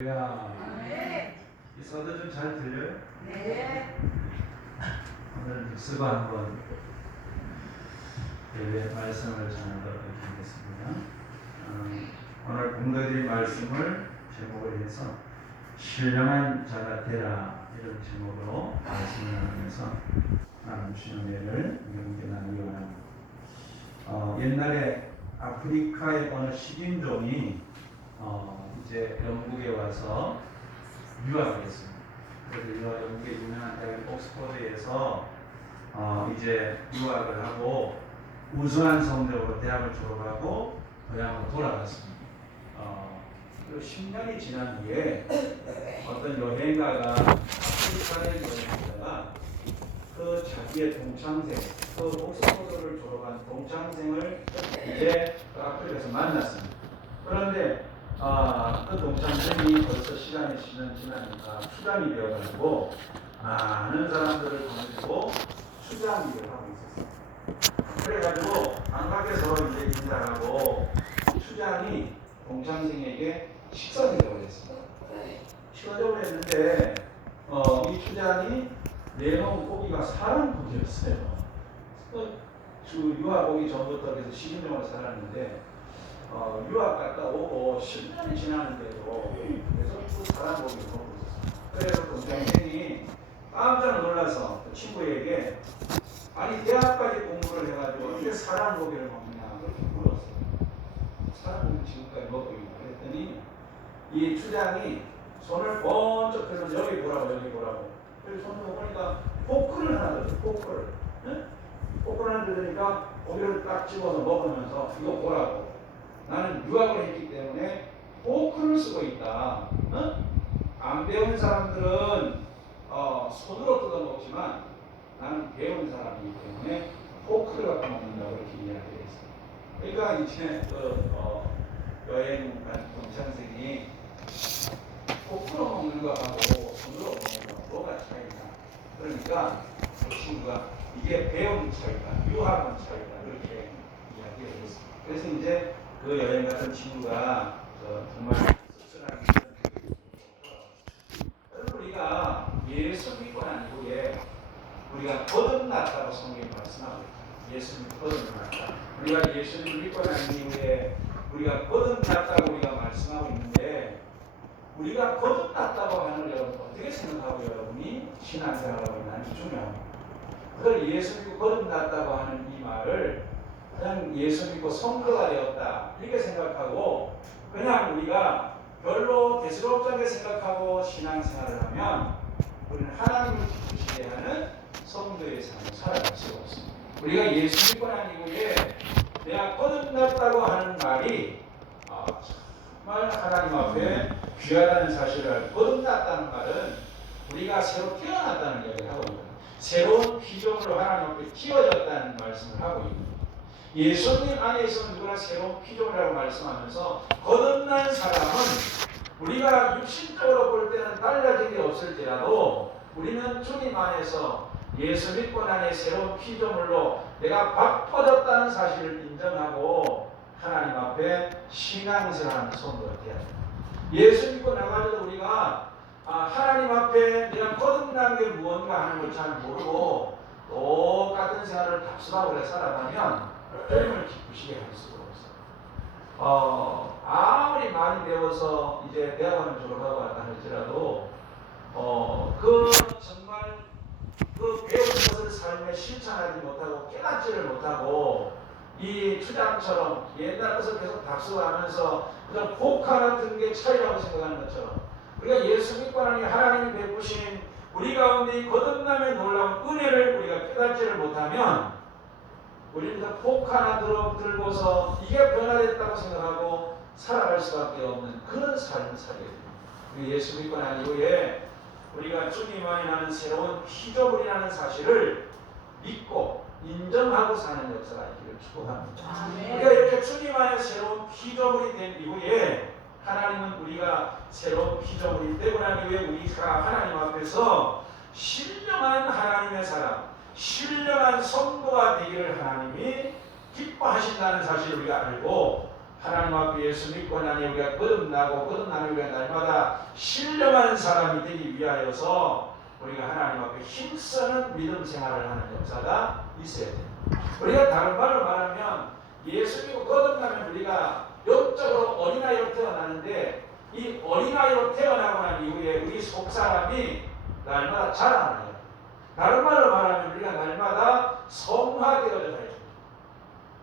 이 서도 좀 잘 들려요? 네. 오늘 믹스가 한번 예배 말씀을 전하도록 하겠습니다. 오늘 공동의 말씀을 제목을 해서 신령한 자가 되라 이런 제목으로 말씀을 나누면서 하나님 주신 은혜를 함께 나누기 원합니다. 옛날에 아프리카의 어느 식인종이 이제 영국에 와서 유학을 했습니다. 그래서 영국의 유명한 대학 옥스퍼드에서 이제 유학을 하고 우수한 성적으로 대학을 졸업하고 고향으로 돌아갔습니다. 그 10년이 지난 뒤에 어떤 여행가가 아프리카의 여행가가 그 자기의 동창생, 그 옥스퍼드를 졸업한 동창생을 이제 그 아프리카에서 만났습니다. 그런데 그 동창생이 벌써 시간이 지나니까 추장이 되어가지고 많은 사람들을 보내주고 추장 일을 하고 있었어요. 그래가지고 안팎에서 이제 인사하고 추장이 동창생에게 식사대접을 했습니다. 식사대접을 했는데 이 추장이 내놓은 고기가 사람 고기였어요. 유학 오기 전부터 그래서 10년을 살았는데 유학 갔다 오고 10년이 지났는데도 계속 그 사람 보기를 보고 있었어요. 그래서 동생이 깜짝 놀라서 그 친구에게 아니 대학까지 공부를 해가지고 어떻게 사람 보기를 먹냐 그렇게 물었어요. 사람 보기 지금까지 먹고 있나 그랬더니 이 추장이 손을 번쩍 들면서 여기 보라고 여기 보라고 그래서 손을 보니까 포크를 하나 들었어요. 포크를 응? 포크를 하나 들으니까 고기를 딱 집어서 먹으면서 이거 보라고 나는 유학을 했기 때문에 포크를 쓰고 있다. 안 배운 사람들은 손으로 뜯어 먹지만 나는 배운 사람이기 때문에 포크를 갖고 먹는다고 이렇게 이야기를 했어요. 그러니까 이제 여행 간 동창생이 포크로 먹는 거하고 손으로 먹는 거 뭐가 차이나? 그러니까 그 친구가 이게 배운 차이다, 유학한 차이다 그렇게 이야기를 했습니다. 그래서 이제 그 여행 갔던 친구가 정말 씁쓸한 여러분 우리가 예수 믿고 난 이후에 우리가 거듭났다고 성경이 말씀하고 있다. 예수 믿고 거듭났다. 우리가 예수를 믿고 난 이후에 우리가 거듭났다고 우리가 말씀하고 있는데 우리가 거듭났다고 하는 여러분 어떻게 생각하고 여러분이 신앙생활하고 있는지 중요합니다. 그걸 예수 믿고 거듭났다고 하는 이 말을 그냥 예수 믿고 성도가 되었다 이렇게 생각하고 그냥 우리가 별로 대수롭지 않게 생각하고 신앙생활을 하면 우리는 하나님을 기쁘시게 하는 성도의 삶을 살아갈 수가 없습니다. 우리가 예수 믿고 난 이후에 내가 거듭났다고 하는 말이 정말 하나님 앞에 귀하다는 사실을 알고 거듭났다는 말은 우리가 새로 태어났다는 이야기를 하고 있습니다. 새로운 피조물로 하나님 앞에 띄워졌다는 말씀을 하고 있습니다. 예수님 안에서 누구나 새로운 피조물이라고 말씀하면서 거듭난 사람은 우리가 육신적으로 볼 때는 달라진 게 없을지라도 우리는 주님 안에서 예수 믿고 나니 새로운 피조물로 내가 바꿔졌다는 사실을 인정하고 하나님 앞에 신앙생활하는 성도가 되어야 합니다. 예수 믿고 나가지고 우리가 하나님 앞에 내가 거듭난 게 무언가 하는 걸 잘 모르고 똑같은 생활을 답습하고 살아가면 하나님을 기쁘시게 할 수가 없어요. 아무리 많이 배워서 이제 대학원을 졸업하고 왔다 할지라도 그 정말 그 배운 것을 삶에 실천하지 못하고 깨닫지를 못하고 이 추장처럼 옛날 것을 계속 답습하면서 그냥 포크 하나 든 게 차이라고 생각하는 것처럼 우리가 예수 믿고 나니 하나님이 베푸신 우리 가운데 이 거듭남의 놀라운 은혜를 우리가 깨닫지를 못하면 우리는 그 포크 하나 들고서 이게 변화됐다고 생각하고 살아갈 수밖에 없는 그런 삶을 살게 됩니다. 예수 믿고 난 이후에 우리가 주님 안에 나는 새로운 피조물이라는 사실을 믿고 인정하고 사는 역사가 있기를 축복합니다. 우리가 이렇게 주님 안에 새로운 피조물이 된 이후에 하나님은 우리가 새로운 피조물이 되고 난 이후에 우리가 하나님 앞에서 신령한 하나님의 사람 신령한 성도가 되기를 하나님이 기뻐하신다는 사실을 우리가 알고 하나님 앞에 예수 믿고 나니 우리가 거듭나고 거듭나니 우리가 날마다 신령한 사람이 되기 위하여서 우리가 하나님 앞에 힘쓰는 믿음 생활을 하는 역사가 있어야 됩니다. 우리가 다른 말로 말하면 예수 믿고 거듭나면 우리가 영적으로 어린아이로 태어나는데 이 어린아이로 태어나고 난 이후에 우리 속사람이 날마다 자라나요. 다른 말로 말하면 우리가 날마다 성화되어져 가요.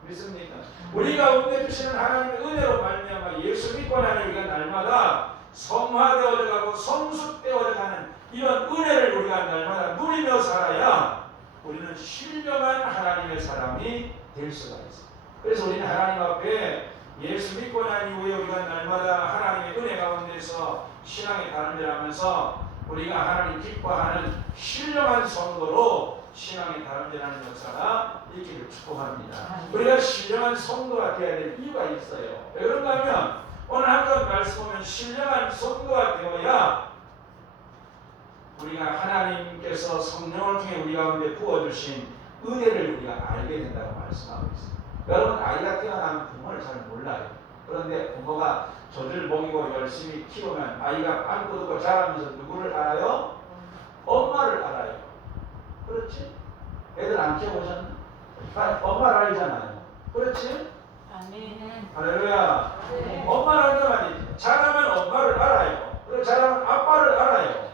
믿습니까? 우리 가운데 주시는 하나님의 은혜로 말미암아 예수 믿고 나니 우리가 날마다 성화되어져 가고 성숙되어져 가는 이런 은혜를 우리가 날마다 누리며 살아야 우리는 신령한 하나님의 사람이 될 수가 있습니다. 그래서 우리는 하나님 앞에 예수 믿고 난 이후에 우리가 날마다 하나님의 은혜 가운데서 신앙의 단련을 하면서 우리가 하나님 기뻐하는 신령한 성도로 신앙의 단련하는 역사가 있기를 축복합니다. 우리가 신령한 성도가 되어야 될 이유가 있어요. 왜 그런가 하면 오늘 한번 말씀 보면 신령한 성도가 되어야 우리가 하나님께서 성령을 통해 우리 가운데 부어주신 은혜를 우리가 알게 된다고 말씀하고 있습니다. 여러분 아이가 태어나면 부모를 잘 몰라요. 그런데 부모가 젖을 먹이고 열심히 키우면 아이가 안고 듣고 자라면서 누구를 알아요? 엄마를 알아요. 그렇지? 애들 안 키워보셨나? 엄마를 알잖아요. 그렇지? 아멘. 할렐루야. 네. 엄마를 알단 말이지. 자라면 엄마를 알아요. 그리고 자라면 아빠를 알아요.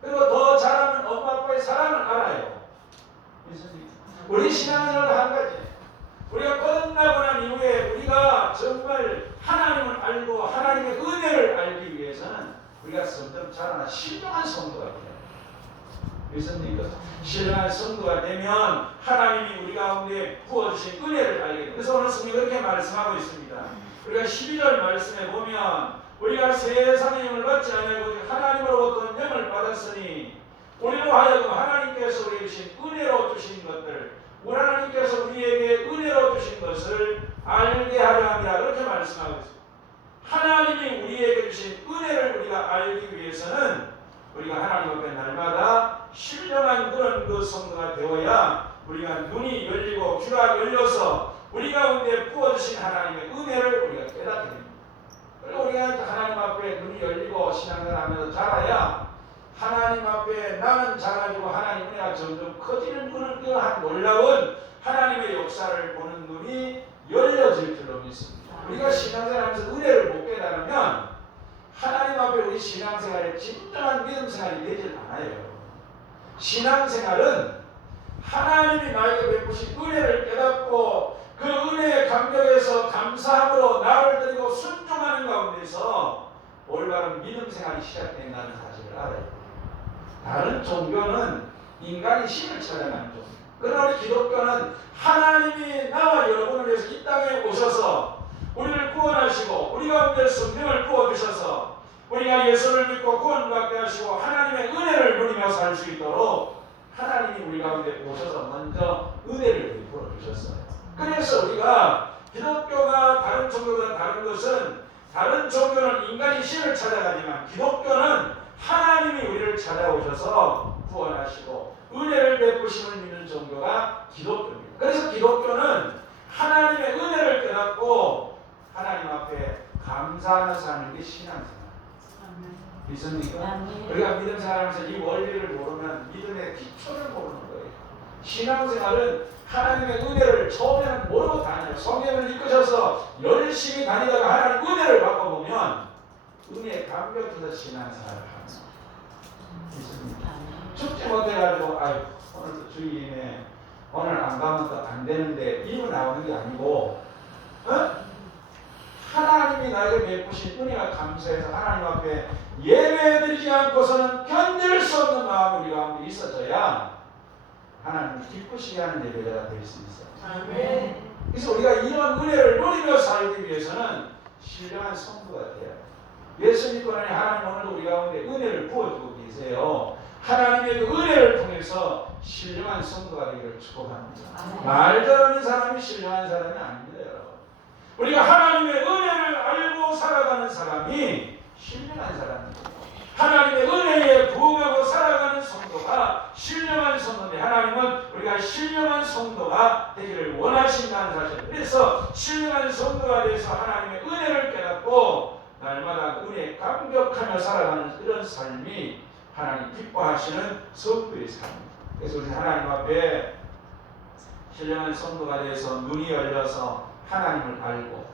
그리고 더 자라면 엄마 아빠의 사랑을 알아요. 우리 신앙생활은 한 가지. 우리가 거듭나고 난 이후에 우리가 정말 하나님을 알고 하나님의 은혜를 알기 위해서는 우리가 점점 자라나 신령한 성도가 돼요. 믿습니까? 신령한 성도가 되면 하나님이 우리 가운데 부어주신 은혜를 알게 돼요. 그래서 오늘 성경이 그렇게 말씀하고 있습니다. 우리가 12절 말씀에 보면 우리가 세상의 영을 받지 아니하고 하나님으로부터 영을 받았으니 우리로 하여금 하나님께서 우리에게 주신 은혜로 주신 것들 하나님께서 우리에게 은혜로 주신 것을 알게 하려 합니다. 그렇게 말씀하고 있습니다. 하나님이 우리에게 주신 은혜를 우리가 알기 위해서는 우리가 하나님 앞에 날마다 신령한 그런 그 성도가 되어야 우리가 눈이 열리고 귀가 열려서 우리 가운데 부어주신 하나님의 은혜를 우리가 깨닫게 됩니다. 그리고 우리가 하나님 앞에 눈이 열리고 신앙생활하면서 자라야 하나님 앞에 나는 자라지고 하나님 은혜가 점점 커지는 그런 놀라운 하나님의 역사를 보는 눈이 열려질 줄로 믿습니다. 우리가 신앙생활하면서 은혜를 못 깨달으면 하나님 앞에 우리 신앙생활에 진정한 믿음생활이 되질 않아요. 신앙생활은 하나님이 나에게 베푸신 은혜를 깨닫고 그 은혜의 감격에서 감사함으로 나를 드리고 순종하는 가운데서 올바른 믿음생활이 시작된다는 사실을 알아요. 다른 종교는 인간이 신을 찾아가는 종교. 그러나 우리 기독교는 하나님이 나와 여러분을 위해서 이 땅에 오셔서 우리를 구원하시고 우리 가운데 성령을 부어주셔서 우리가 예수를 믿고 구원받게 하시고 하나님의 은혜를 누리며 살 수 있도록 하나님이 우리 가운데 오셔서 먼저 은혜를 부어주셨어요. 그래서 우리가 기독교가 다른 종교보다 다른 것은 다른 종교는 인간이 신을 찾아가지만 기독교는 하나님이 우리를 찾아오셔서 구원하시고 은혜를 베푸심을 믿는 종교가 기독교입니다. 그래서 기독교는 하나님의 은혜를 깨닫고 하나님 앞에 감사하는 삶인 게 신앙생활. 믿습니까? 우리가 믿음 생활하면서 이 원리를 모르면 믿음의 기초를 모르는 거예요. 신앙생활은 하나님의 은혜를 처음에는 모르고 다녀요. 성령을 이끄셔서 열심히 다니다가 하나님 은혜를 바꿔보면 은혜에 감격해서 신앙생활을 합니다. 믿습니까? 축제 못해가지고 아유 오늘도 주일이네 오늘 안 가면 또 안 되는데 이유 나오는 게 아니고 하나님이 나에게 베푸신 은혜가 감사해서 하나님 앞에 예배드리지 않고서는 견딜 수 없는 마음이 우리 가운데 있어져야 하나님을 기쁘시게 하는 예배자가 될 수 있어요. 아멘. 그래서 우리가 이런 은혜를 누리며 살기 위해서는 신령한 성도가 돼야 돼요. 예수 믿고 나니 하나님 오늘도 우리 가운데 은혜를 부어주고 계세요. 하나님의 그 은혜를 통해서 신령한 성도가 되기를 축복합니다. 말 잘하는 사람이 신령한 사람이 아닙니다, 여러분. 우리가 하나님의 은혜를 알고 살아가는 사람이 신령한 사람입니다. 하나님의 은혜에 부응하고 살아가는 성도가 신령한 성도인데 하나님은 우리가 우리가 신령한 성도가 되기를 원하신다는 사실. 그래서 신령한 성도가 돼서 하나님의 은혜를 깨닫고 날마다 은혜에 감격하며 살아가는 이런 삶이 하나님 기뻐하시는 성도의 삶입니다. 그래서 우리 하나님 앞에 신령한 성도가 돼서 눈이 열려서 하나님을 알고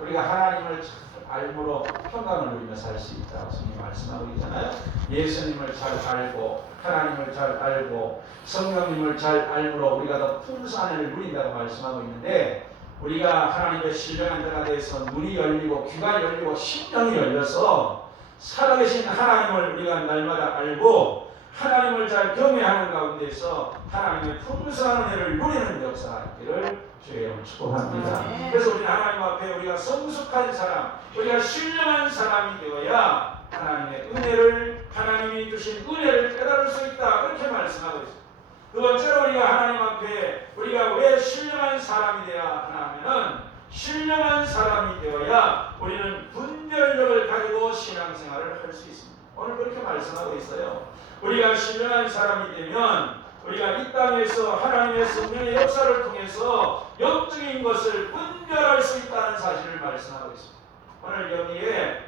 우리가 하나님을 잘 알므로 평강을 누리며 살 수 있다고 성경이 말씀하고 있잖아요. 예수님을 잘 알고 하나님을 잘 알고 성령님을 잘 알므로 우리가 더 풍성한 은혜를 누린다고 말씀하고 있는데, 우리가 하나님의 신령한 자가 돼서 눈이 열리고 귀가 열리고 심령이 열려서 살아계신 하나님을 우리가 날마다 알고 하나님을 잘 경외하는 가운데서 하나님의 풍성한 은혜를 누리는 역사가 있기를 주의 이름으로 축복합니다. 그래서 우리 하나님 앞에 우리가 성숙한 사람, 우리가 신령한 사람이 되어야 하나님의 은혜를, 하나님이 주신 은혜를 깨달을 수 있다, 그렇게 말씀하고 있습니다. 두 번째로 우리가 하나님 앞에 우리가 왜 신령한 사람이 되어야 하냐면은, 신령한 사람이 되어야 우리는 분별력을 가지고 신앙생활을 할 수 있습니다. 오늘 그렇게 말씀하고 있어요. 우리가 신령한 사람이 되면 우리가 이 땅에서 하나님의 성령의 역사를 통해서 영적인 것을 분별할 수 있다는 사실을 말씀하고 있습니다. 오늘 여기에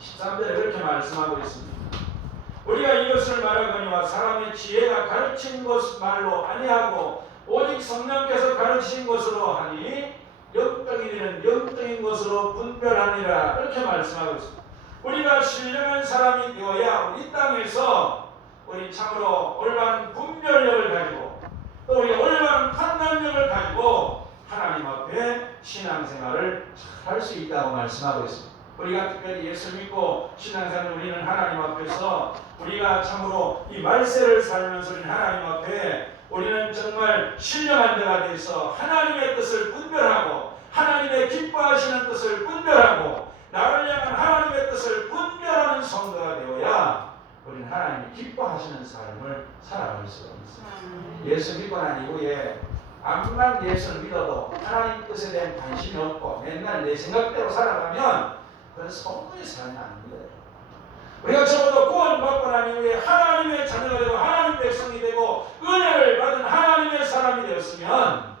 13절에 그렇게 말씀하고 있습니다. 우리가 이것을 말하거니와 사람의 지혜가 가르친 것 말로 아니하고 오직 성령께서 가르치신 것으로 하니 영적인 일은 영적인 것으로 분별하니라, 이렇게 말씀하고 있습니다. 우리가 신령한 사람이 되어야 이 땅에서 우리 참으로 올바른 분별력을 가지고 또 우리 올바른 판단력을 가지고 하나님 앞에 신앙생활을 할 수 있다고 말씀하고 있습니다. 우리가 특별히 예수 믿고 신앙생활을 우리는 하나님 앞에서 우리가 참으로 이 말세를 살면서 우리는 하나님 앞에 우리는 정말 신령한 자가 돼서 하나님의 뜻을 분별하고 하나님의 기뻐하시는 뜻을 분별하고 나를 향한 하나님의 뜻을 분별하는 성도가 되어야 우리는 하나님이 기뻐하시는 삶을 살아갈 수가 있습니다. 예수 믿고 난 이후에 암만 예수를 믿어도 하나님 뜻에 대한 관심이 없고 맨날 내 생각대로 살아가면 그건 성도의 삶이 아닙니다. 우리가 적어도 구원받고 난 이후에 하나님의 자녀가 되고 하나님의 백성이 되고 은혜를 받은 하나님의 사람이 되었으면,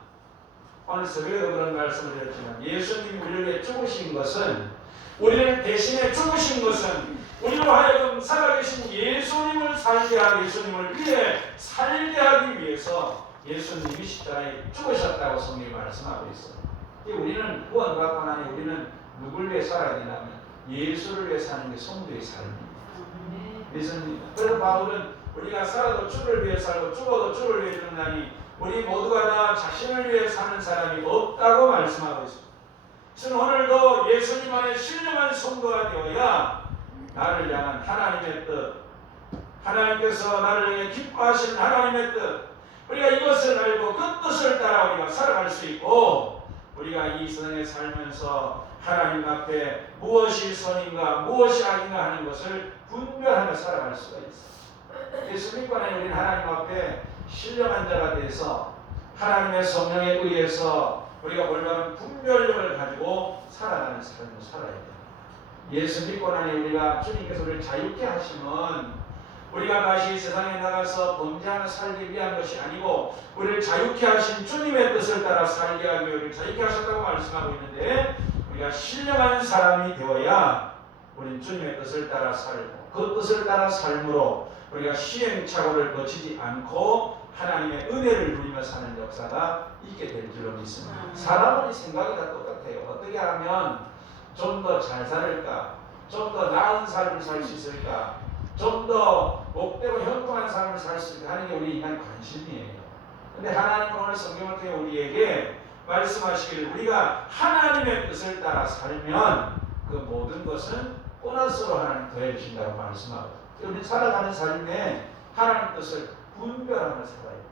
오늘 새벽에도 그런 말씀을 드렸지만 예수님이 우리를 위해 죽으신 것은, 우리를 대신에 죽으신 것은 우리로 하여금 살아계신 예수님을 살게 하기, 예수님을 위해 살게 하기 위해서 예수님이 십자가에 죽으셨다고 성경이 말씀하고 있어요. 우리는 구원받고 나니 우리는 누굴 위해 살아야 되냐면 예수를 위해 사는 게 성도의 삶입니다. 믿습니다. 그래서 바울은 우리가 살아도 주를 위해 살고 죽어도 주를 위해 죽는다니 우리 모두가 다 자신을 위해 사는 사람이 없다고 말씀하고 있습니다. 그래서 오늘도 예수님 안에 신령한 성도가 되어야 나를 향한 하나님의 뜻, 하나님께서 나를 향해 기뻐하신 하나님의 뜻, 우리가 이것을 알고 그 뜻을 따라 우리가 살아갈 수 있고, 우리가 이 세상에 살면서 하나님 앞에 무엇이 선인가 무엇이 악인가 하는 것을 분별하며 살아갈 수가 있어요. 예수 믿고 나니 우리는 하나님 앞에 신령한 자가 돼서 하나님의 성령에 의해서 우리가 올바른 분별력을 가지고 살아가는 삶을 살아야 돼요. 예수 믿고 나니 우리가 주님께서 우리를 자유케 하시면 우리가 다시 세상에 나가서 범죄하며 살기 위한 것이 아니고 우리를 자유케 하신 주님의 뜻을 따라 살게 하기 위해 우리를 자유케 하셨다고 말씀하고 있는데, 우리가 신령한 사람이 되어야 우리는 주님의 뜻을 따라 살고 그 뜻을 따라 삶으로 우리가 시행착오를 거치지 않고 하나님의 은혜를 누리며 사는 역사가 있게 될 줄로 믿습니다. 사람은 생각이 다 똑같아요. 어떻게 하면 좀 더 잘 살을까, 좀 더 나은 삶을 살 수 있을까, 좀 더 복되고 형통한 삶을 살 수 있을까 하는 게 우리 인간 관심이에요. 근데 하나님은 오늘 성경을 통해 우리에게 말씀하시기를 우리가 하나님의 뜻을 따라 살면 그 모든 것은 보너스로 하나님 더해 주신다고 말씀하고, 우리 살아가는 삶에 하나님 뜻을 분별하며 살아야 돼요.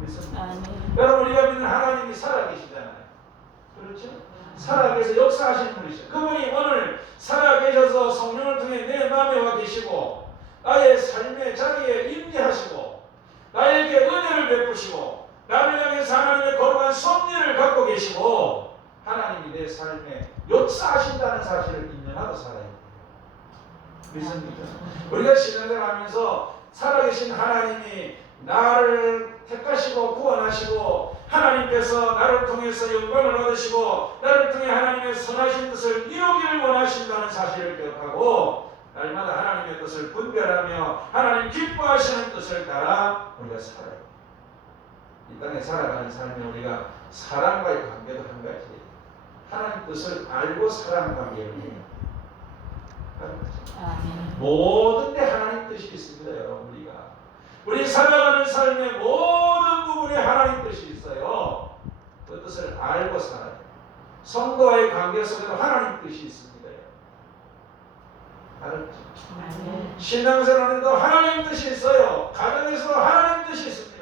믿습니까? 여러분, 우리가 믿는 하나님이 살아계시잖아요. 그렇죠? 살아계셔서 역사하시는 분이죠. 그분이 오늘 살아계셔서 성령을 통해 내 마음에 와 계시고 나의 삶의 자리에 임재하시고 나에게 은혜를 베푸시고 나를 향해서 하나님의 거룩한 섭리를 갖고 계시고 하나님이 내 삶에 역사하신다는 사실을 인정하고 살아야 돼요. 믿습니까? 우리가 신앙생활 하면서 살아계신 하나님이 나를 택하시고 구원하시고 하나님께서 나를 통해서 영광을 얻으시고 나를 통해 하나님의 선하신 뜻을 이루기를 원하신다는 사실을 기억하고 날마다 하나님의 뜻을 분별하며 하나님 기뻐하시는 뜻을 따라 우리가 살아요. 이 땅에 살아가는 삶에 우리가 사람과의 관계도 한 가지, 하나님 뜻을 알고 사랑하는 관계입니다. 모든 데 하나님 뜻이 있습니다. 여러분, 우리 살아가는 삶의 모든 부분에 하나님 뜻이 있어요. 그 뜻을 알고 살아요. 성도와의 관계 속에도 하나님 뜻이 있습니다. 알았죠? 신앙생활에도 하나님 뜻이 있어요. 가정에서도 하나님 뜻이 있습니다.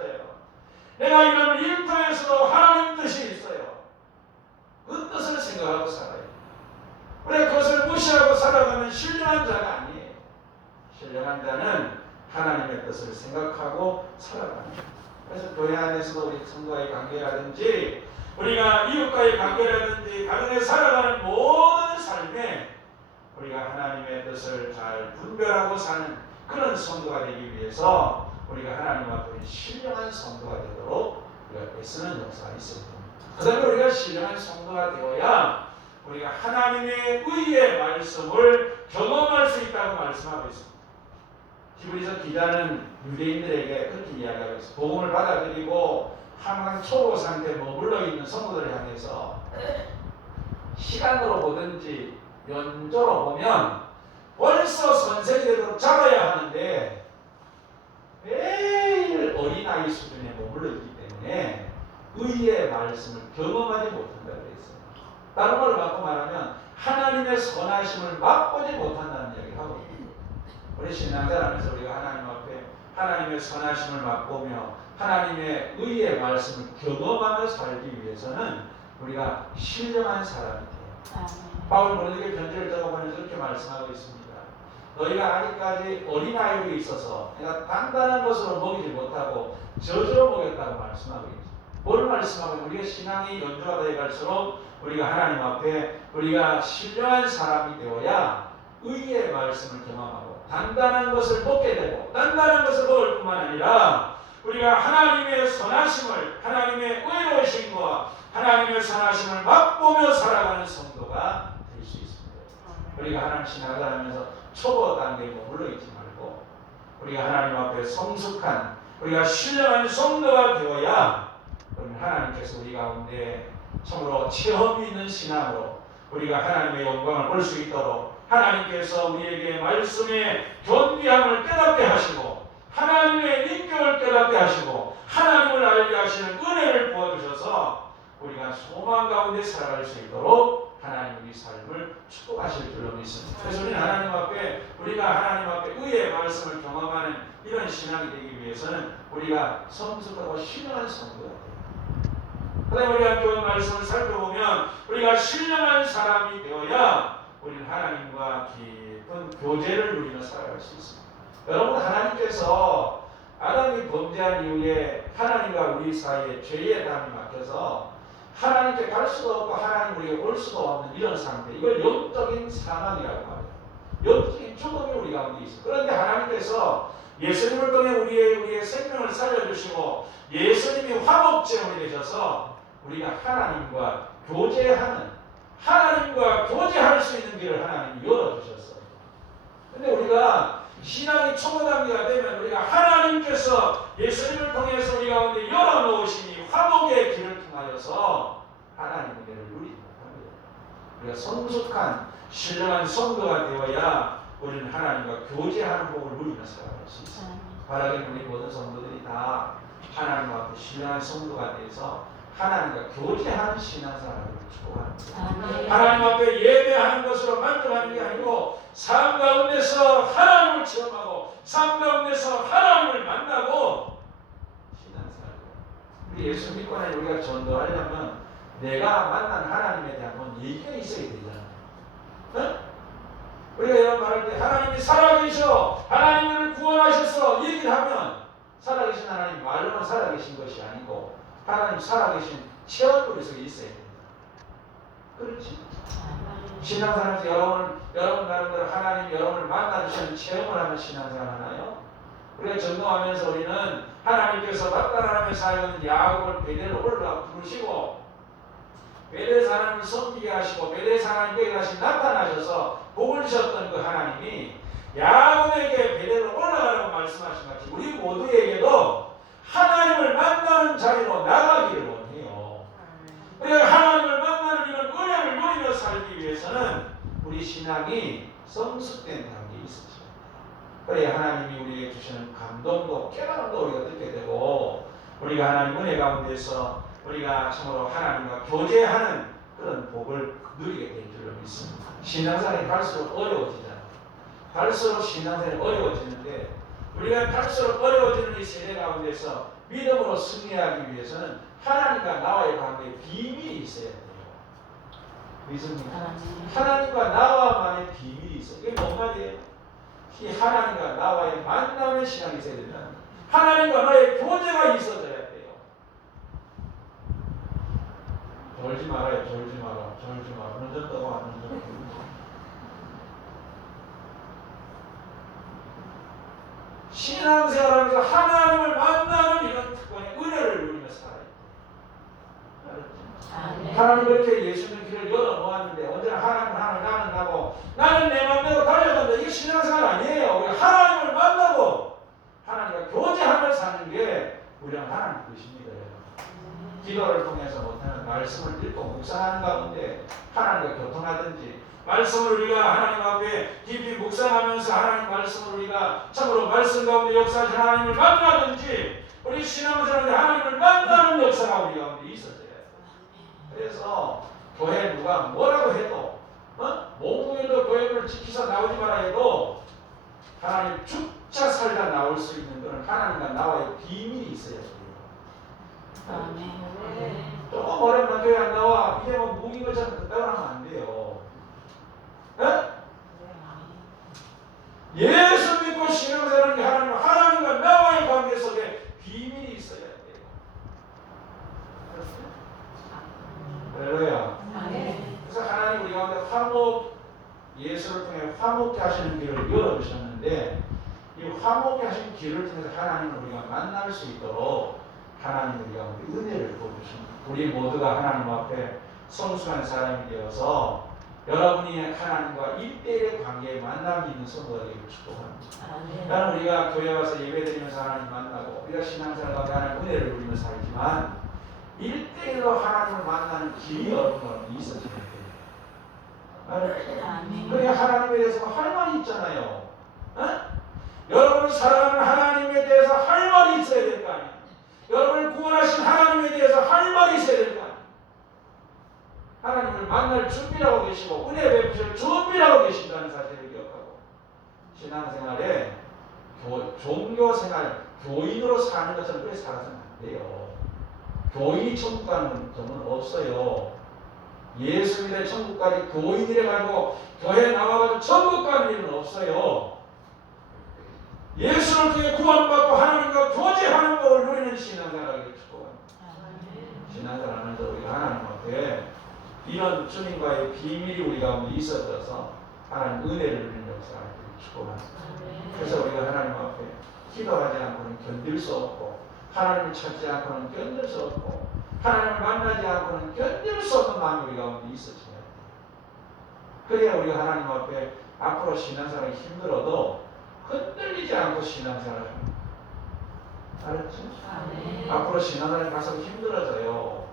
내가 일하는 일터에서도 하나님 뜻이 있어요. 그 뜻을 생각하고 살아요. 우리가 그것을 무시하고 살아가면 신령한 자가 아니에요. 신령한 자는 하나님의 뜻을 생각하고 살아갑니다. 그래서 교회 안에서도 우리 성도와의 관계라든지 우리가 이웃과의 관계라든지 가정에 살아가는 모든 삶에 우리가 하나님의 뜻을 잘 분별하고 사는 그런 성도가 되기 위해서 우리가 하나님 앞에 신령한 성도가 되도록 우리가 애쓰는 역사가 있습니다. 그 다음에 우리가 신령한 성도가 되어야 우리가 하나님의 의의 말씀을 경험할 수 있다고 말씀하고 있습니다. 히브리서 기자는 유대인들에게 그렇게 이야기하고 있습니다. 복음을 받아들이고 항상 초보 상태에 머물러 있는 성도들을 향해서 시간으로 보든지 연조로 보면 벌써 선생이 되도록 잡아야 하는데 매일 어린아이 수준에 머물러 있기 때문에 의의 말씀을 경험하지 못한다고 했어요. 다른 말로 바꿔 말하면 하나님의 선하심을 맛보지 못한다는 이야기를 하고 있습니다. 우리 신앙생활하면서 우리가 하나님 앞에 하나님의 선하심을 맛보며 하나님의 의의 말씀을 경험하며 살기 위해서는 우리가 신령한 사람이 돼요. 바울 고린도에 편지를 적어보면서 이렇게 말씀하고 있습니다. 너희가 아직까지 어린아이로 있어서 내가 단단한 것으로 먹이지 못하고 저주로 먹였다고 말씀하고 있습니다. 뭘 말씀하고 있습니까? 우리가 신앙이 연주가 되어 갈수록 우리가 하나님 앞에 우리가 신령한 사람이 되어야 의의 말씀을 경험하고 단단한 것을 먹게 되고 단단한 것을 먹을 뿐만 아니라 우리가 하나님의 선하심을 하나님의 의로우심과 하나님의 선하심을 맛보며 살아가는 성도가 될 수 있습니다. 우리가 하나님 신앙을 하면서 초보 단계에 머물러 있지 말고 우리가 하나님 앞에 성숙한 우리가 신령한 성도가 되어야 하나님께서 우리 가운데 참으로 체험이 있는 신앙으로 우리가 하나님의 영광을 볼 수 있도록 하나님께서 우리에게 말씀의 존귀함을 깨닫게 하시고 하나님의 인격을 깨닫게 하시고 하나님을 알게 하시는 은혜를 부어주셔서 우리가 소망 가운데 살아갈 수 있도록 하나님 우리 삶을 축복하실 줄로 믿습니다. 그래서 우리는 하나님 앞에 우리가 하나님 앞에 의의 말씀을 경험하는 이런 신앙이 되기 위해서는 우리가 성숙하고 신령한 성도가 돼요. 그다음에 우리가 교훈 말씀을 살펴보면 우리가 신령한 사람이 되어야 우리는 하나님과 깊은 교제를 누리며 살아갈 수 있습니다. 여러분, 하나님께서 아담이 범죄한 이후에 하나님과 우리 사이에 죄의 담이 막혀서 하나님께 갈 수도 없고 하나님 우리에게 올 수도 없는 이런 상태, 이걸 영적인 사망이라고 말해요. 영적인 죽음이 우리 가운데 있어요. 그런데 하나님께서 예수님을 통해 우리의 생명을 살려주시고 예수님이 화목제물이 되셔서 우리가 하나님과 교제할 수 있는 길을 하나님이 열어주셨어요. 근데 우리가 신앙이 초보 단계가 되면 우리가 하나님께서 예수님을 통해서 우리 가운데 열어놓으시니 화목의 길을 통하여서 하나님의 은혜를 누리지 못합니다. 우리가 성숙한 신령한 성도가 되어야 우리는 하나님과 교제하는 복을 누리며 살아갈 수 있습니다. 바라기는 우리 모든 성도들이 다 하나님 앞에 신령한 성도가 되어서 하나님과 교제하는 신앙생활을 축복합니다. 하나님 앞에 예배하는 것으로 만족하는 게 아니고 삶 가운데서 하나님을 체험하고 삶 가운데서 하나님을 만나고 신앙생활을 우리 예수 믿고 나니 우리가 전도하려면 내가 만난 하나님에 대한 얘기가 있어야 되잖아요. 네? 우리가 이런 말할 때 하나님이 살아계셔 하나님을 구원하셔서 얘기를 하면 살아계신 하나님 말로만 살아계신 것이 아니고 하나님 살아계신 체험도 우리 속에 있어야 됩니다. 그렇지? 신앙생활에서 여러분 나름대로 하나님 여러분을 만나주시는 체험을 하면 신앙생활 하나요? 우리가 전도하면서 우리는 하나님께서 나타나며 사역하는 야곱을 베델로 올라 부르시고 베델에서 하나님을 섬기게 하시고 베델에서 하나님께 다시 나타나셔서 복을 주셨던 그 하나님이 야곱에게 베델로 올라가라고 말씀하신 같이 우리 모두에게도 하나님을 만나는 자리로 나가기를 원해요. 우리가 하나님을 만나는 이런 은혜를 누리며 살기 위해서는 우리 신앙이 성숙된 단계에 있어요. 그래야 하나님이 우리에게 주시는 감동도 깨달음도 우리가 듣게 되고 우리가 하나님 은혜 가운데서 우리가 참으로 하나님과 교제하는 그런 복을 누리게 될 줄로 믿습니다. 신앙생활이 갈수록 어려워지잖아요. 갈수록 신앙생활이 어려워지는데 우리가 갈수록 어려워지는 이 세대 가운데서 믿음으로 승리하기 위해서는 하나님과 나와의 관계에 비밀이 있어야 돼요. 믿습니까? 하나님과 나와만의 비밀이 있어요. 이게 뭔 말이에요? 이 하나님과 나와의 만남의 시간이 있어야 되면 하나님과 나의 교제가 있어져야 돼요. 졸지 말아요. 졸지 마라. 졸지 마라. 눈좀 떠봐. 눈 좀 떠봐. 신앙생활하면서 하나님을 만나는 이런 특권의 은혜를 누리며 살아야 돼요. 하나님 그렇게 예수님 길을 열어놓았는데 언제나 하나님 나는 나고 나는 내 맘대로 달려간다. 이게 신앙생활 아니에요. 우리가 하나님을 만나고 하나님과 교제하며 사는 게 우리는 하나님 뜻입니다. 기도를 통해서 못하는 말씀을 읽고 묵상하는 가운데 하나님과 교통하든지 말씀을 우리가 하나님 앞에 깊이 묵상하면서 하나님 말씀을 우리가 참으로 말씀 가운데 역사하신 하나님을 만나든지 우리 신앙생활에 하나님을 만나는 역사가 우리 가운데 있어져야 돼요. 그래서 교회 누가 뭐라고 해도 몽구에도 교회를 지키서 나오지 마라 해도 하나님 죽자 살다 나올 수 있는 그런 하나님과 나와의 비밀이 있어야 돼요. 조금 어렵나 교회 안 나와 이제 뭐 무기 것처럼 그따고 하면 안 돼요. 예수 믿고 신앙생활하는 게 하나님과 나와의 관계 속에 비밀이 있어야 돼요. 할렐루야. 그래서 하나님 우리 가운데 예수를 통해 화목케 하시는 길을 열어주셨는데 이 화목케 하시는 길을 통해서 하나님을 우리가 만날 수 있도록 하나님 우리 가운데 은혜를 부어주십니다. 우리 모두가 하나님 앞에 성숙한 사람이 되어서 여러분이 하나님과 1대1의 관계에 만남이 있는 성도가 되기를 축복합니다. 나는 우리가 교회 와서 예배드리면서 하나님 만나고 우리가 신앙생활 가운데 하나님 은혜를 누리며 살지만 1대1로 하나님을 만나는 길이 여러분이 있어야 돼요. 그러니까 하나님에 대해서 할 말이 있잖아요. 여러분을 사랑하는 하나님에 대해서 할 말이 있어야 될 거 아니에요. 여러분을 구원하신 하나님에 대해서 할 말이 있어야 될 거 아니에요. 하나님을 만날 준비를 하고 계시고 은혜 베푸실 준비를 하고 계신다는 사실을 기억하고 신앙생활에 종교생활 교인으로 사는 것처럼 그렇게 살아서는 안 돼요. 교인이 천국 가는 점은 없어요. 예수 믿어 천국까지 교인이래 가지고 교회 나와가지고 천국 가는 일은 없어요. 예수를 통해 구원받고 하나님과 교제하는 법을 누리는 신앙생활을 축복합니다. 신앙생활하면서 우리가 하나님 앞에 이런 주님과의 비밀이 우리 가운데 있어져서 하나님 은혜를 누리는 역사를 축복합니다. 그래서 우리가 하나님 앞에 기도하지 않고는 견딜 수 없고 하나님을 찾지 않고는 견딜 수 없고 하나님을 만나지 않고는 견딜 수 없는 마음이 우리 가운데 있어져야 돼요. 그래야 우리가 하나님 앞에 앞으로 신앙생활이 힘들어도 흔들리지 않고 신앙생활을 합니다. 알았죠? 앞으로 신앙생활이 가서 힘들어져요.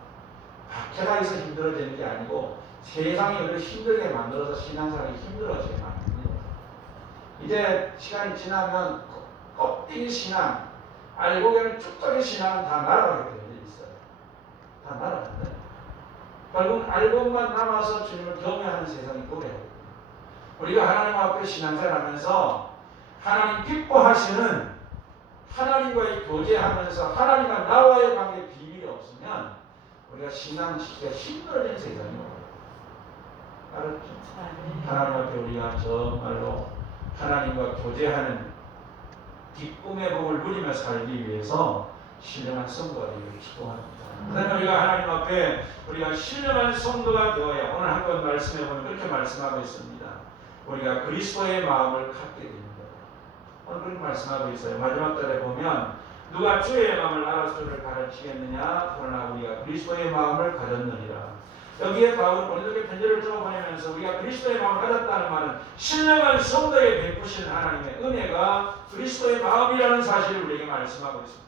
박해가 있어 힘들어지는 게 아니고 세상이 우리를 힘들게 만들어서 신앙생활이 힘들어지게 만듭니다. 이제 시간이 지나면 껍데기 신앙, 알고 보면 쭉적인 신앙은 다 날아가게 되어 있어요. 다 날아간다. 결국은 알고만 남아서 주님을 경외하는 세상이 도래하고 우리가 하나님 앞에 신앙생활하면서 하나님 기뻐하시는 하나님과의 교제하면서 하나님과 나와의 관계에 비밀이 없으면 우리가 신앙 지키기가 힘들어지는 세상이에요. 알았죠? 하나님 앞에 우리가 정말로 하나님과 교제하는 기쁨의 복을 누리며 살기 위해서 신령한 성도가 되기를 축복합니다. 그다음에 우리가 하나님 앞에 우리가 신령한 성도가 되어야 오늘 한번 말씀해 보면 그렇게 말씀하고 있습니다. 우리가 그리스도의 마음을 갖게 됩니다. 오늘 그렇게 말씀하고 있어요. 마지막 절에 보면 누가 주의 마음을 알아서 주를 가르치겠느냐 그러나 우리가 그리스도의 마음을 가졌느니라. 여기에 바울은 고린도교회 편지를 적어보내면서 우리가 그리스도의 마음을 가졌다는 말은 신령한 성도에 베푸시는 하나님의 은혜가 그리스도의 마음이라는 사실을 우리에게 말씀하고 있습니다.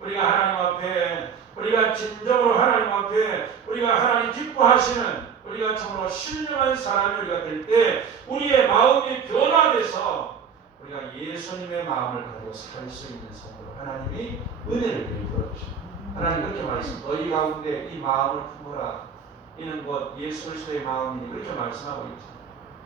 우리가 하나님 앞에 우리가 진정으로 하나님 앞에 우리가 하나님 기뻐하시는 우리가 참으로 신령한 사람이 우리가 될 때 우리의 마음이 변화돼서 우리가 예수님의 마음을 가지고 살 수 있는 성도로 하나님이 은혜를 베풀어 주십니다. 하나님 그렇게 말씀 너희 가운데 이 마음을 품어라. 이는 곧 예수 그리스도의 마음이니 그렇게 말씀하고 있죠.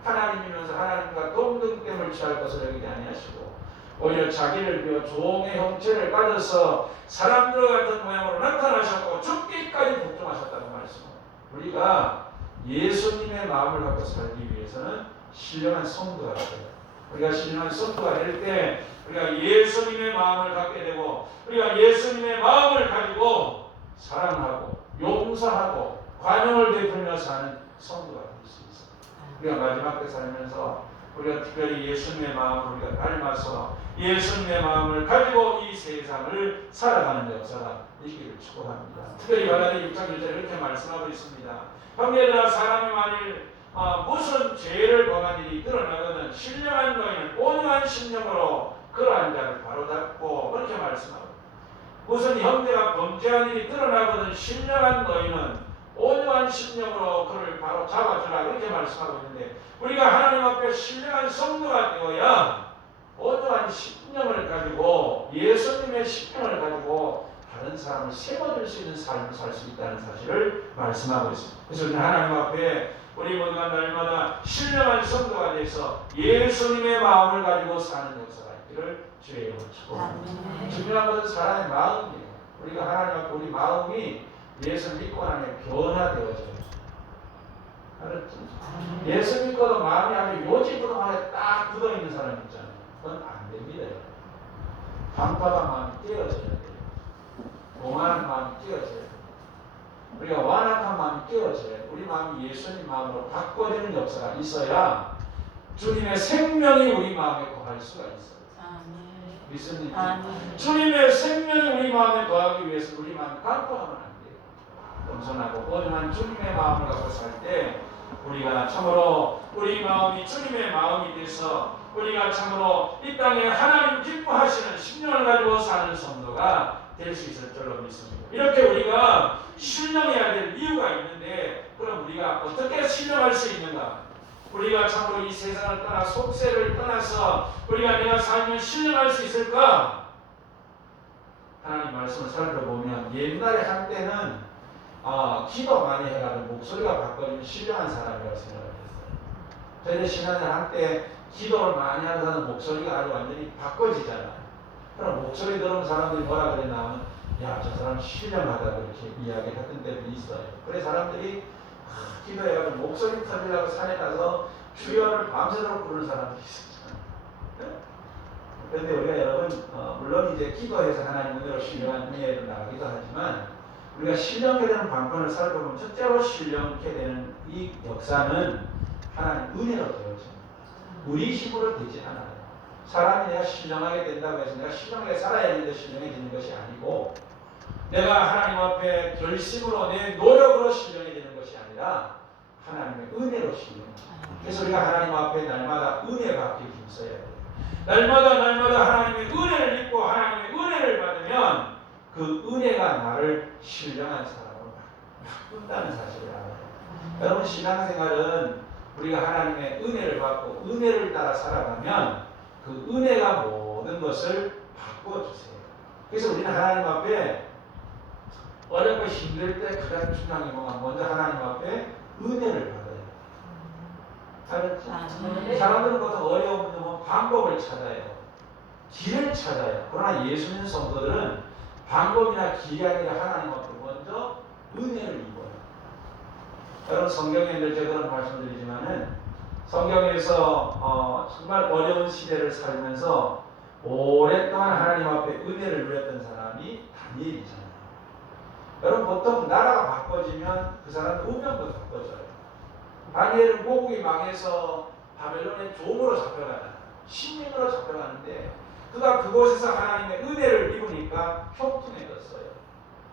하나님이면서 하나님과 동등됨을 취할 것을 여기지 아니하시고 오히려 자기를 비워 종의 형체를 가져서 사람들 같은 모양으로 나타나셨고 죽기까지 복종하셨다는 말씀입니다. 우리가 예수님의 마음을 갖고 살기 위해서는 신령한 성도가 돼요. 우리가 신령한 성도가 될 때 우리가 예수님의 마음을 갖게 되고 우리가 예수님의 마음을 가지고 사랑하고 용서하고 관용을 베풀며 사는 성도가 될 수 있어요. 우리가 마지막 때 살면서 우리가 특별히 예수님의 마음을 우리가 닮아서 예수님의 마음을 가지고 이 세상을 살아가는 역사가 있기를 축복합니다. 특별히 갈라디아 6장 1절에 이렇게 말씀하고 있습니다. 형제들아 사람이 만일 무슨 죄를 범한 일이 드러나거든 신령한 너희는 온유한 심령으로 그러한 자를 바로잡고 그렇게 말씀하고 무슨 형제가 범죄한 일이 드러나거든 신령한 너희는 온유한 심령으로 그를 바로 잡아주라 그렇게 말씀하고 있는데 우리가 하나님 앞에 신령한 성도가 되어야 온유한 심령을 가지고 예수님의 심령을 가지고 다른 사람을 세워줄 수 있는 삶을 살 수 있다는 사실을 말씀하고 있습니다. 그래서 우리는 하나님 앞에 우리 모두가 날마다 신령한 성도가 돼서 예수님의 마음을 가지고 사는 역사가 있기를 주의 이름으로 축복합니다. 중요한 것은 사람의 마음이에요. 우리가 하나님 앞에 우리 마음이 예수 믿고 나면 변화되어져요. 알았죠? 예수 믿고도 마음이 아주 요지부동하게 딱 굳어있는 사람 있잖아요. 그건 안 됩니다. 방파한 마음이 깨어져야 돼요. 공허한 마음이 깨어져야 돼요. 우리가 완악한 마음이 깨어져야 돼요. 우리 마음이 예수님 마음으로 바꿔지는 역사가 있어야 주님의 생명이 우리 마음에 거할 수가 있어요. 믿습니까? 주님의 생명이 우리 마음에 거하기 위해서 우리 마음이 강포하면 안 돼요. 겸손하고 온유한 주님의 마음을 갖고 살 때 우리가 참으로 우리 마음이 주님의 마음이 돼서 우리가 참으로 이 땅에 하나님 기뻐하시는 신령을 가지고 사는 성도가 될 수 있을 줄로 믿습니다. 이렇게 우리가 신령해야 될 이유가 있는데 그럼 우리가 어떻게 신령할 수 있는가? 우리가 참으로 이 세상을 떠나 속세를 떠나서 우리가 내가 살면 신령할 수 있을까? 하나님 말씀을 살펴보면 옛날에 한때는 기도 많이 해가지고 목소리가 바꿔지면 신령한 사람이라고 생각을 했어요. 저희 신앙생 한때 기도를 많이 하는 사람 목소리가 아주 완전히 바꿔지잖아요. 그럼 목소리 들으면 사람들이 뭐라 그랬나 하면 야, 저 사람 신령하다 그렇게 이야기했던 때도 있어요. 그래 사람들이 기도해가지고 목소리 터지려고 산에 가서 주여를 밤새도록 부르는 사람들이 있었잖아요. 그런데 우리가 여러분 물론 이제 기도해서 하나님 은혜로 신령한 은혜를 나가기도 하지만 우리가 신령케 되는 방편을 살펴보면 첫째로 신령케 되는 이 역사는 하나님 은혜로 되어집니다. 우리 힘으로 되지 않아요. 사람이 내가 신령하게 된다고 해서 내가 신령하게 살아야 되는데 신령해지는 것이 아니고 내가 하나님 앞에 결심으로 내 노력으로 신령해지는 것이 아니라 하나님의 은혜로 신령해집니다. 그래서 우리가 하나님 앞에 날마다 은혜 받기 힘써야 돼요. 날마다 하나님의 은혜를 믿고 하나님의 은혜를 받으면 그 은혜가 나를 신령한 사람으로 바꾼다는 사실을 알아요. 여러분 신앙생활은 우리가 하나님의 은혜를 받고 은혜를 따라 살아가면 그 은혜가 모든 것을 바꿔주세요. 그래서 우리는 하나님 앞에 어렵고 힘들 때 가장 중요한 게 뭐가 먼저 하나님 앞에 은혜를 받아요. 알았죠? 사람들은 보통 어려우면 방법을 찾아요. 길을 찾아요. 그러나 예수 믿는 성도들은 방법이나 길이 아니라 하나님 앞에 먼저 은혜를 입어요. 여러분 성경에 늘 제가 그런 말씀드리지만은 성경에서 정말 어려운 시대를 살면서 오랫동안 하나님 앞에 은혜를 누렸던 사람이 다니엘이잖아요. 여러분 보통 나라가 바꿔지면 그 사람의 운명도 바꿔져요. 다니엘은 고국이 망해서 바벨론의 종으로 잡혀가잖아요. 신민으로 잡혀가는데 그가 그곳에서 하나님의 은혜를 입으니까 형통해졌어요.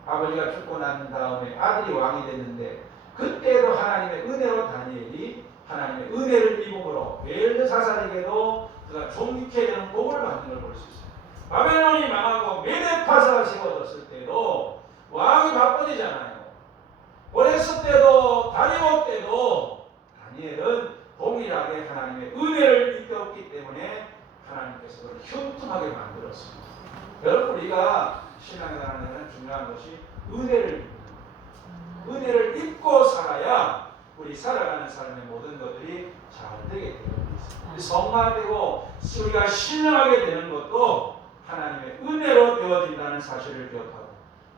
아버지가 죽고 난 다음에 아들이 왕이 됐는데 그때도 하나님의 은혜로 다니엘이 하나님의 은혜를 입음으로 벨드사살에게도 그가 존귀케 되는 복을 받는 걸 볼 수 있어요. 바벨론이 망하고 메데파사가 세워졌을 때도 왕이 바빠지잖아요. 고레스 때도 다리오 때도 다니엘은 동일하게 하나님의 은혜를 입혔기 때문에 하나님께서 그를 흉통하게 만들었습니다. 여러분 우리가 신앙생활하는 중요한 것이 은혜를 입는 거예요. 은혜를 입고 살아야 우리 살아가는 삶의 모든 것들이 잘 되게 되어 있습니다. 성화되고 우리가 신령하게 되는 것도 하나님의 은혜로 되어진다는 사실을 기억하고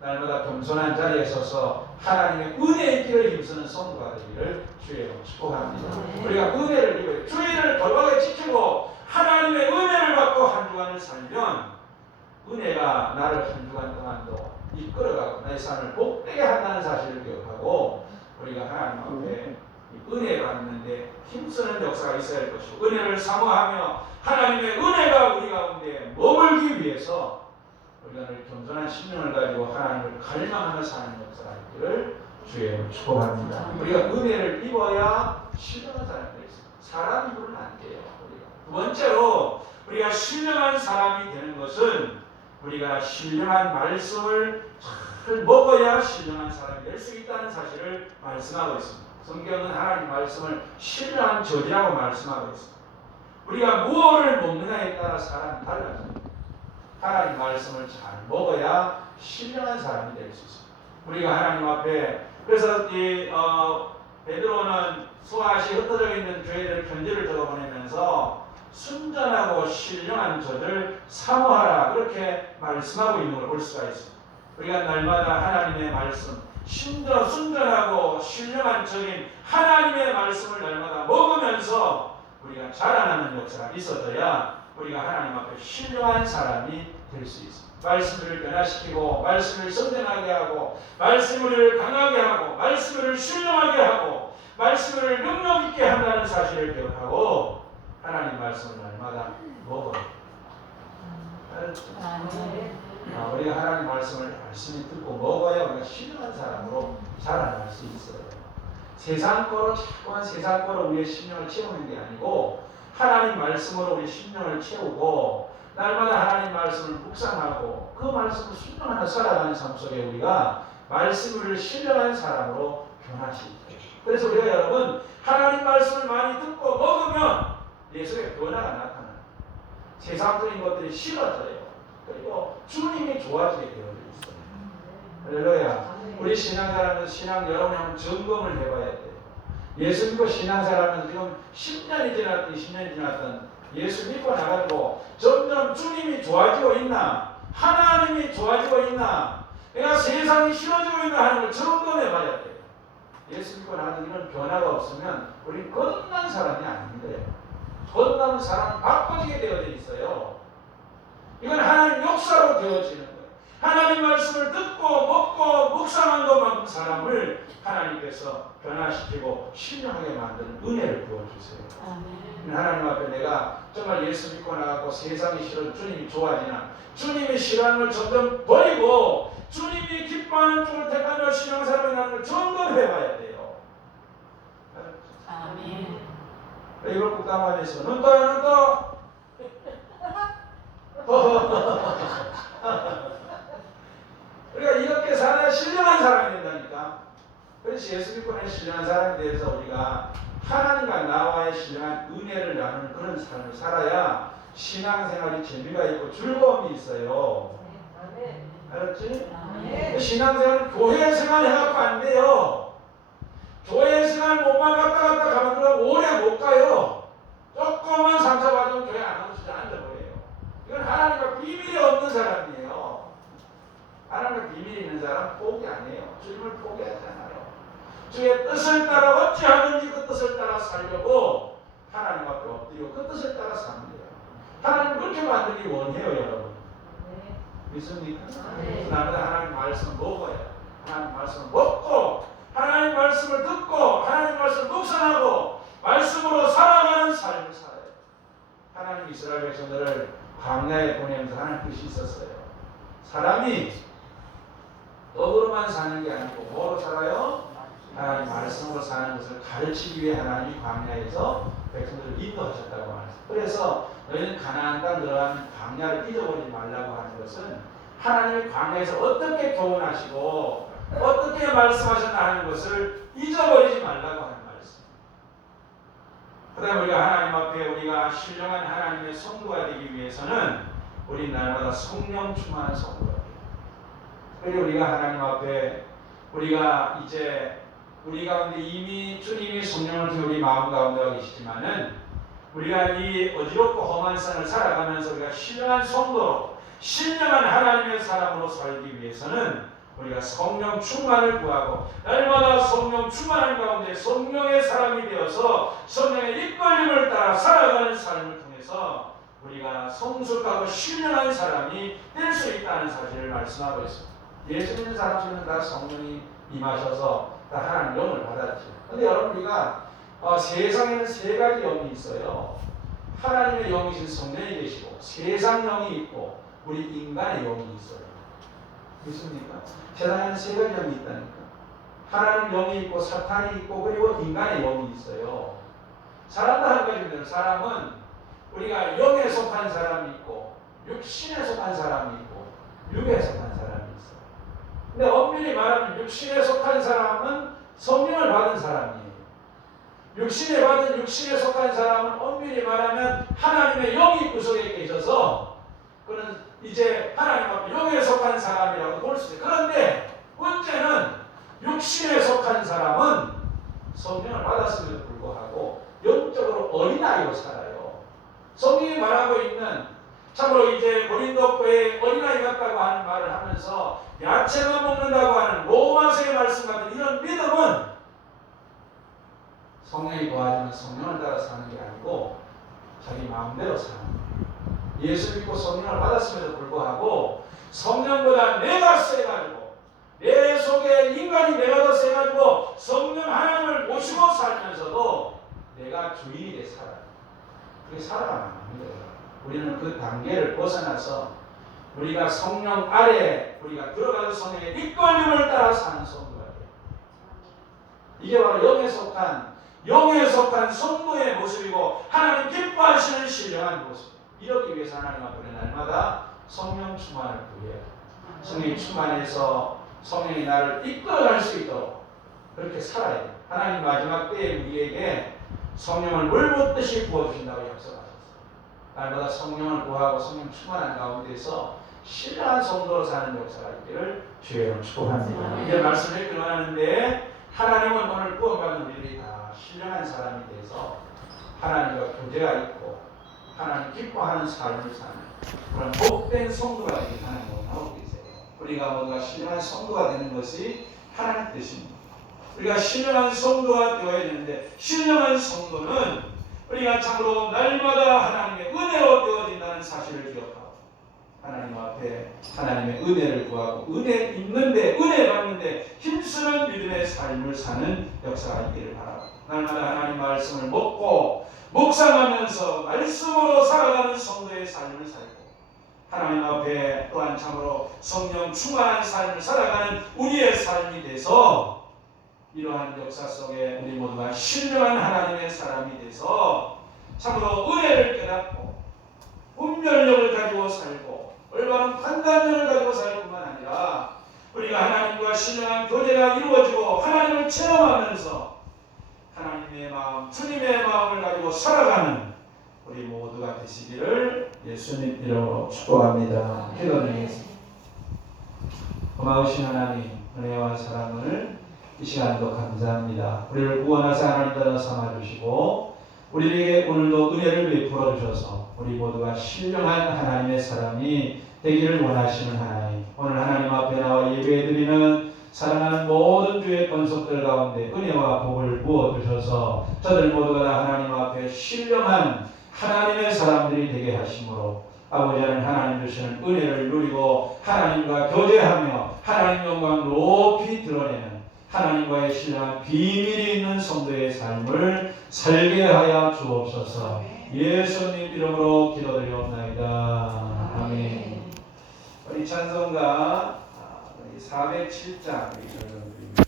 날마다 겸손한 자리에 서서 하나님의 은혜의 길을 힘쓰는 성도가 되기를 주의 이름으로 축복합니다. 우리가 은혜를 입어요. 주의를 돌아가게 지키고 하나님의 은혜를 받고 한 주간을 살면 은혜가 나를 한 주간 동안도 이끌어가고 나의 삶을 복되게 한다는 사실을 기억하고 우리가 하나님 앞에 은혜 받는데 힘쓰는 역사가 있어야 할 것이고 은혜를 사모하며 하나님의 은혜가 우리 가운데 머물기 위해서 우리가 늘 겸손한 심령을 가지고 하나님을 갈망하며 사는 역사가 있기를 주의 이름으로 축복합니다. 우리가 은혜를 입어야 신령한 사람이 될 수 있습니다. 사람 입으로는 안 돼요. 두 번째로 우리가 신령한 사람이 되는 것은 우리가 신령한 말씀을 잘 먹어야 신령한 사람이 될 수 있다는 사실을 말씀하고 있습니다. 성경은 하나님 말씀을 신령한 저지라고 말씀하고 있습니다. 우리가 무엇을 먹느냐에 따라 사람이 달라집니다. 하나님 말씀을 잘 먹어야 신령한 사람이 될 수 있습니다. 우리가 하나님 앞에 그래서 베드로는 소아시 흩어져 있는 교회들 편지를 적어보내면서 순전하고 신령한 저를 사모하라 그렇게 말씀하고 있는 걸 볼 수가 있습니다. 우리가 날마다 하나님의 말씀 순전하고 신령한 저인 하나님의 말씀을 날마다 먹으면서 우리가 자라나는 역사가 있어져야 우리가 하나님 앞에 신령한 사람이 될 수 있습니다. 말씀을 변화시키고 말씀을 성장하게 하고 말씀을 강하게 하고 말씀을 신령하게 하고 말씀을 능력 있게 한다는 사실을 기억하고 하나님 말씀을 날마다 먹어요. 우리가 하나님 말씀을 열심히 듣고 먹어야 우리가 신령한 사람으로 자라날 수 있어요. 세상 거로 자꾸만 세상 거로 우리의 심령을 채우는 게 아니고 하나님 말씀으로 우리 심령을 채우고 날마다 하나님 말씀을 묵상하고 그 말씀을 순종하며 살아가는 삶 속에 우리가 말씀을 신령한 사람으로 변화시켜요. 그래서 우리가 여러분 하나님 말씀을 많이 듣고 먹으면 내 속에 변화가 나타나요. 세상적인 것들이 싫어져요. 그리고 주님이 좋아지게 되어 있어요. 할렐루야. 우리 신앙사람은 신앙 여러분이 한번 점검을 해봐야 돼요. 예수 믿고 신앙사람은 지금 10년이 지났든 20년이 지났든 예수 믿고 나가지고 점점 주님이 좋아지고 있나 하나님이 좋아지고 있나 내가 세상이 싫어지고 있나 하는 걸 점검해 봐야 돼요. 예수 믿고 나가는 이런 변화가 없으면 우리는 거듭난 사람이 아닙니다. 거듭나는 사람은 바꿔지게 되어져 있어요. 이건 하나님 역사로 되어지는 거예요. 하나님 말씀을 듣고 먹고 묵상한 것만큼 사람을 하나님께서 변화시키고 신령하게 만드는 은혜를 부어주세요. 하나님 앞에 내가 정말 예수 믿고 나가고 세상이 싫어 주님이 좋아지나 주님이 싫어하는 걸 점점 버리고 주님이 기뻐하는 쪽을 택하며 신앙생활을 하는 걸 점검해 봐야 돼요. 아멘. 이걸 꼭 담아내서 눈 떠요 눈 떠. 우리가 이렇게 살아야 신령한 사람이 된다니까. 그래서 예수 믿고 난 신령한 사람이 되어서 우리가 하나님과 나와의 신령한 은혜를 나누는 그런 삶을 살아야 신앙생활이 재미가 있고 즐거움이 있어요. 알았지? 신앙생활은 교회 생활 해갖고 안 돼요. 교회 생활 몸만 갔다 가면 그럼 오래 못 가요. 조금만 상처받으면 교회 안 오고 진짜 앉아버려요. 이건 하나님과 비밀이 없는 사람이에요. 하나님과 비밀이 있는 사람 포기 안 해요. 주님을 포기하지 않아요. 주의 뜻을 따라 어찌하든지 그 뜻을 따라 살려고 하나님 앞에 엎드리고 그 뜻을 따라 사는 거예요. 하나님 그렇게 만들기 원해요, 여러분. 믿습니까? 날마다 하나님 말씀을 먹어야 하나님 말씀을 먹고 하나님 말씀을 듣고 하나님 말씀을 묵상하고 말씀으로 살아가는 삶을 살아요. 하나님 이스라엘 백성들을 광야에 보내면서 하는 뜻이 있었어요. 사람이 떡으로만 사는 게 아니고 뭐로 살아요? 하나님 말씀으로 사는 것을 가르치기 위해 하나님이 광야에서 백성들을 인도하셨다고 말했어요. 그래서 너희는 가나안 땅 들어가는 광야를 잊어버리지 말라고 하는 것은 하나님이 광야에서 어떻게 교훈하시고 어떻게 말씀하셨나 하는 것을 잊어버리지 말라고 하는 말씀. 그 다음에 우리가 하나님 앞에 우리가 신령한 하나님의 성도가 되기 위해서는 우리 날마다 성령 충만한 성도가 돼요. 그리고 우리가 하나님 앞에 우리가 이제 우리 가운데 이미 주님이 성령을 통해 우리 마음 가운데 와 계시지만은 우리가 이 어지럽고 험한 삶을 살아가면서 우리가 신령한 성도로 신령한 하나님의 사람으로 살기 위해서는 우리가 성령 충만을 구하고 날마다 성령 충만한 가운데 성령의 사람이 되어서 성령의 이끌림을 따라 살아가는 삶을 통해서 우리가 성숙하고 신령한 사람이 될 수 있다는 사실을 말씀하고 있습니다. 예수 믿는 사람들은 다 성령이 임하셔서 다 하나님 영을 받았죠. 그런데 여러분 우리가 세상에는 세 가지 영이 있어요. 하나님의 영이신 성령이 계시고 세상 영이 있고 우리 인간의 영이 있어요. 믿습니까? 세상에는 세 가지 영이 있다니까. 하나님 영이 있고 사탄이 있고 그리고 인간의 영이 있어요. 사람도 한 가지입니다. 사람은 우리가 영에 속한 사람이 있고 육신에 속한 사람이 있고 육에 속한 사람이 있어요. 근데 엄밀히 말하면 육신에 속한 사람은 성령을 받은 사람이에요. 육신에 속한 사람은 엄밀히 말하면 하나님의 영이 구석에 계셔서 그는 이제 하나님 앞에 영에 속한 사람이라고 볼 수 있어요. 그런데 문제는 육신에 속한 사람은 성령을 받았음에도 불구하고 영적으로 어린아이로 살아요. 성경이 말하고 있는 참으로 이제 고린도 교회에 어린아이 같다고 하는 말을 하면서 야채만 먹는다고 하는 로마서의 말씀 같은 이런 믿음은 성령이 도와주는 성령을 따라 사는 게 아니고 자기 마음대로 사는 거예요. 예수 믿고 성령을 받았음에도 불구하고 성령보다 내가 세가지고 내 속에 인간이 내가 더 세가지고 성령 하나님을 모시고 살면서도 내가 주인이 돼 살아요. 그렇게 살아가면 안 돼요. 우리는 그 단계를 벗어나서 우리가 성령 아래 우리가 들어가서 성령의 이끌림을 따라 사는 성도가 돼요. 이게 바로 영에 속한 성도의 모습이고 하나님 기뻐하시는 신령한 모습. 이러기 위해서 하나님 앞에 날마다 성령 충만을 구해요. 성령이 충만해서 성령이 나를 이끌어갈 수 있도록 그렇게 살아야 돼요. 하나님 마지막 때에 우리에게 성령을 물 붓듯이 부어주신다고 약속하셨어요. 날마다 성령을 구하고 성령 충만한 가운데서 신령한 성도로 사는 역사가 있기를 주의 이름으로 축복합니다. 이제 말씀을 읽기로 하는데 하나님은 오늘 구원받은 우리들이 다 신령한 사람이 돼서 하나님과 교제가 있고 하나님 기뻐하는 삶을 사는 그런 복된 성도가 되길 하나님 원하고 계세요. 우리가 모두가 신령한 성도가 되는 것이 하나님 뜻입니다. 우리가 신령한 성도가 되어야 되는데 신령한 성도는 우리가 참으로 날마다 하나님의 은혜로 되어진다는 사실을 기억하고 하나님 앞에 하나님의 은혜를 구하고 은혜 입는데 은혜 받는데 힘쓰는 믿음의 삶을 사는 역사가 있기를 바랍니다. 날마다 하나님 말씀을 먹고 묵상하면서 말씀으로 살아가는 성도의 삶을 살고 하나님 앞에 또한 참으로 성령 충만한 삶을 살아가는 우리의 삶이 돼서 이러한 역사 속에 우리 모두가 신령한 하나님의 사람이 돼서 참으로 은혜를 깨닫고 분별력을 가지고 살고 올바른 판단력을 가지고 살 뿐만 아니라 우리가 하나님과 신령한 교제가 이루어지고 하나님을 체험하면서 하나님의 마음, 주님의 마음을 가지고 살아가는 우리 모두가 되시기를 예수님 이름으로 축복합니다. 기도드리겠습니다. 고마우신 하나님, 은혜와 사랑을 이 시간도 감사합니다. 우리를 구원하사 하나님 따라 삼아주시고 우리에게 오늘도 은혜를 베풀어 주셔서 우리 모두가 신령한 하나님의 사람이 되기를 원하시는 하나님, 오늘 하나님 앞에 나와 예배드리는 사랑하는 모든 주의 권속들 가운데 은혜와 복을 부어주셔서 저들 모두가 다 하나님 앞에 신령한 하나님의 사람들이 되게 하심으로 아버지는 하나님 주시는 은혜를 누리고 하나님과 교제하며 하나님 영광 높이 드러내는 하나님과의 신령한 비밀이 있는 성도의 삶을 살게 하여 주옵소서. 예수님 이름으로 기도드리옵나이다. 아멘. 우리 찬송가 407장 우리 전송드립니다.